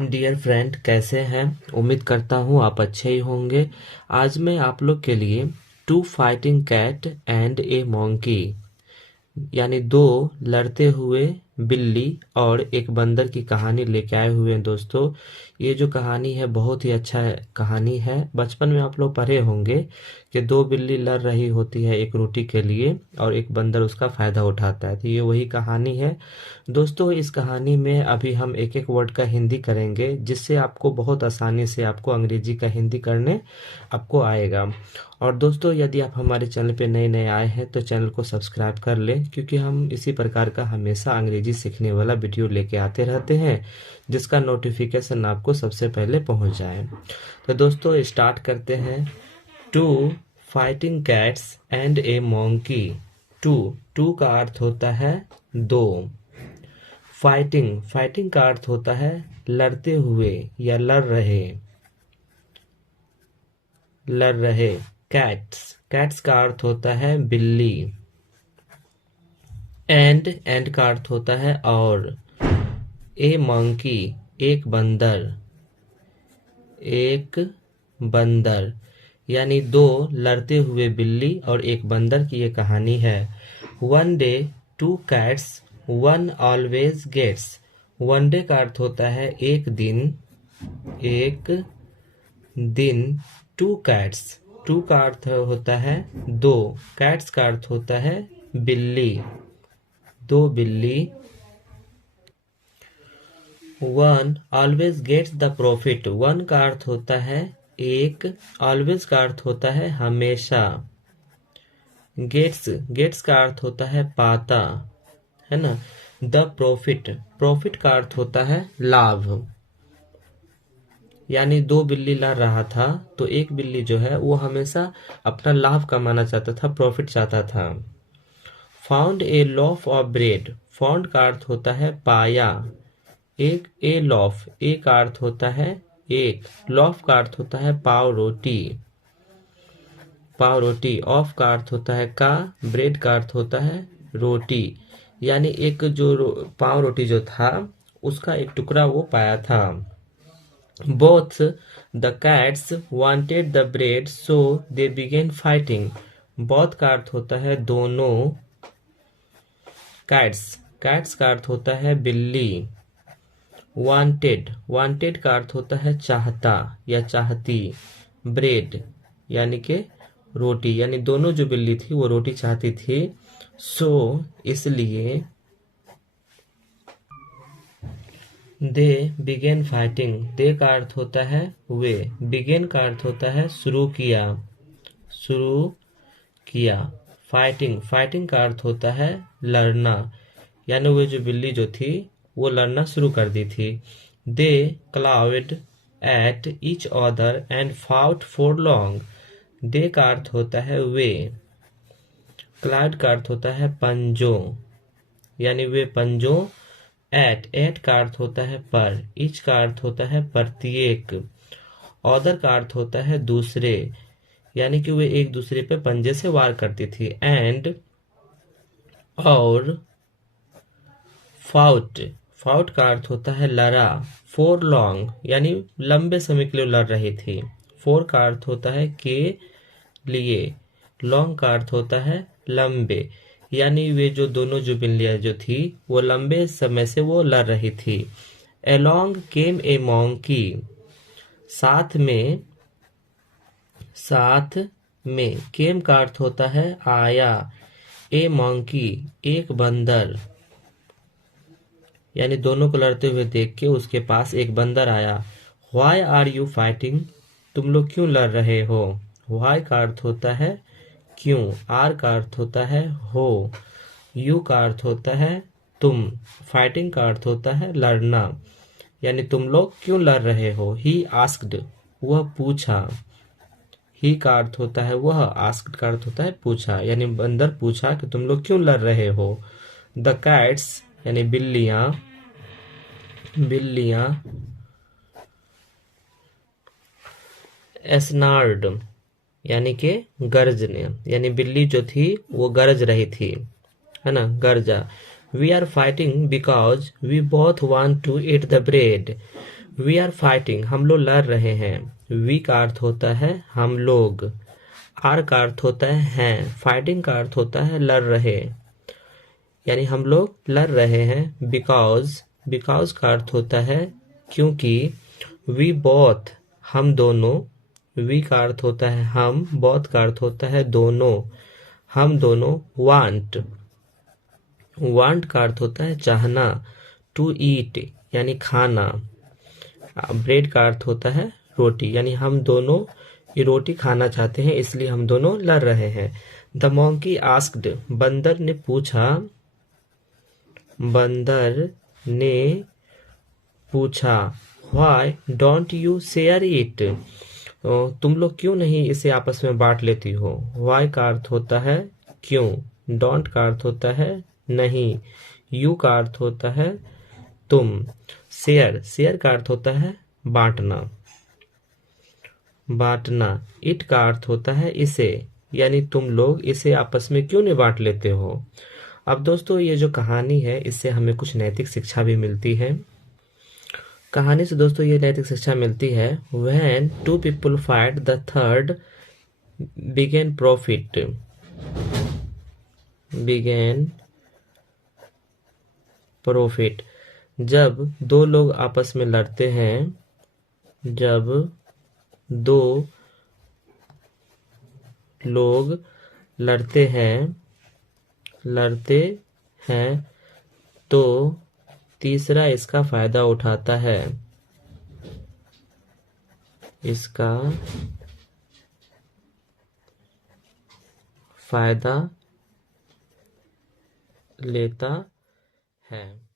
Dear friend, कैसे हैं? उम्मीद करता हूँ आप अच्छे ही होंगे। आज मैं आप लोग के लिए two fighting cat and a monkey यानी दो लड़ते हुए बिल्ली और एक बंदर की कहानी लेके आए हुए हैं। दोस्तों, ये जो कहानी है बहुत ही अच्छा कहानी है। बचपन में आप लोग पढ़े होंगे कि दो बिल्ली लड़ रही होती है एक रोटी के लिए और एक बंदर उसका फायदा उठाता है। तो ये वही कहानी है। दोस्तों, इस कहानी में अभी हम एक एक वर्ड का हिंदी करेंगे, जिससे आपको बहुत आसानी से आपको अंग्रेजी का हिंदी करने आपको आएगा। और दोस्तों, यदि आप हमारे चैनल पे नए नए आए हैं तो चैनल को सब्सक्राइब कर लें, क्योंकि हम इसी प्रकार का हमेशा अंग्रेजी सीखने वाला वीडियो लेके आते रहते हैं, जिसका नोटिफिकेशन आपको सबसे पहले पहुंच जाए। तो दोस्तों, स्टार्ट करते हैं। Two fighting cats and a monkey. Two two का अर्थ होता है दो। फाइटिंग फाइटिंग का अर्थ होता है लड़ते हुए या लड़ रहे। कैट्स कैट्स का अर्थ होता है बिल्ली। एंड का अर्थ होता है और। ए मंकी एक बंदर यानी दो लड़ते हुए बिल्ली और एक बंदर की ये कहानी है। One day two cats one always gets. One day का अर्थ होता है एक दिन। टू कैट्स टू का अर्थ होता है दो। कैट्स का अर्थ होता है बिल्ली, दो बिल्ली। One always gets the profit. One का अर्थ होता है एक। ऑलवेज का अर्थ होता है हमेशा। गेट्स का अर्थ होता है पाता, है ना। द प्रॉफिट का अर्थ होता है लाभ। यानी दो बिल्ली लड़ रहा था तो एक बिल्ली जो है वो हमेशा अपना लाभ कमाना चाहता था, प्रॉफिट चाहता था। Found a loaf of bread. Found का अर्थ होता है पाया। एक ए लॉफ ए का अर्थ होता है एक। लॉफ का अर्थ होता है पाव रोटी। ऑफ का अर्थ होता है का। ब्रेड का अर्थ होता है रोटी। यानी एक जो पाव रोटी जो था उसका एक टुकड़ा वो पाया था। Both the cats wanted the bread, so they began fighting. Both का अर्थ होता है दोनों। कैट्स का अर्थ होता है बिल्ली। वांटेड का अर्थ होता है चाहता या चाहती। ब्रेड यानी के रोटी, यानी दोनों जो बिल्ली थी वो रोटी चाहती थी। सो इसलिए दे बिगेन फाइटिंग। दे का अर्थ होता है वे। बिगेन का अर्थ होता है शुरू किया। फाइटिंग का अर्थ होता है लड़ना, यानी वे जो बिल्ली जो थी वो लड़ना शुरू कर दी थी। They clawed at each other and fought for long. They का अर्थ होता है वे। क्लाउड का अर्थ होता है पंजों, यानी वे पंजों। एट का अर्थ होता है पर। ईच का अर्थ होता है प्रत्येक। अदर का अर्थ होता है दूसरे, यानी कि वे एक दूसरे पे पंजे से वार करती थी। एंड और फाउट का अर्थ होता है लड़ा। फॉर लॉन्ग यानी लंबे समय के लिए लड़ रही थी। फॉर का अर्थ होता है के लिए। लॉन्ग का अर्थ होता है लंबे, यानी वे जो दोनों जो बिल्लियां जो थी वो लंबे समय से वो लड़ रही थी। Along came a monkey। साथ में came का अर्थ होता है आया। ए monkey एक बंदर, यानी दोनों को लड़ते हुए देख के उसके पास एक बंदर आया। Why are you fighting? तुम लोग क्यों लड़ रहे हो? Why का अर्थ होता है क्यों। आर का अर्थ होता है हो। यू का अर्थ होता है तुम। फाइटिंग का अर्थ होता है लड़ना, यानी तुम लोग क्यों लड़ रहे हो। ही आस्क्ड वह पूछा। ही का अर्थ होता है वह। आस्क्ड का अर्थ होता है पूछा, यानी बंदर पूछा कि तुम लोग क्यों लड़ रहे हो। द कैट्स यानी बिल्लियां स्नार्ड यानी के गरजने, यानी बिल्ली जो थी वो गरज रही थी, है ना, गरजा। We are fighting because we both want to eat the bread. We are fighting, हम लोग लड़ रहे हैं। वी का अर्थ होता है हम लोग, आर का अर्थ होता है हैं, फाइटिंग का अर्थ होता है लड़ रहे, यानी हम लोग लड़ रहे हैं। बिकॉज का अर्थ होता है क्योंकि। वी बोथ, हम दोनों। वी का अर्थ होता है हम, बोथ का अर्थ होता है दोनों, हम दोनों। वांट का अर्थ होता है चाहना। टू ईट यानी खाना। ब्रेड का अर्थ होता है रोटी, यानी हम दोनों ये रोटी खाना चाहते हैं, इसलिए हम दोनों लड़ रहे हैं। द मॉन्की आस्क्ड, बंदर ने पूछा। बंदर ने पूछा why don't you share it, तुम लोग क्यों नहीं इसे आपस में बांट लेती हो। व्हाई का अर्थ होता है क्यों, डोंट का अर्थ होता है नहीं, यू का अर्थ होता है तुम, शेयर का अर्थ होता है बांटना। इट का अर्थ होता है इसे, यानी तुम लोग इसे आपस में क्यों नहीं बांट लेते हो। अब दोस्तों ये जो कहानी है इससे हमें कुछ नैतिक शिक्षा भी मिलती है। कहानी से दोस्तों ये नैतिक शिक्षा मिलती है, when two people fight the third began profit. जब दो लोग आपस में लड़ते हैं, जब दो लोग लड़ते हैं तो तीसरा इसका फायदा उठाता है, इसका फायदा लेता है।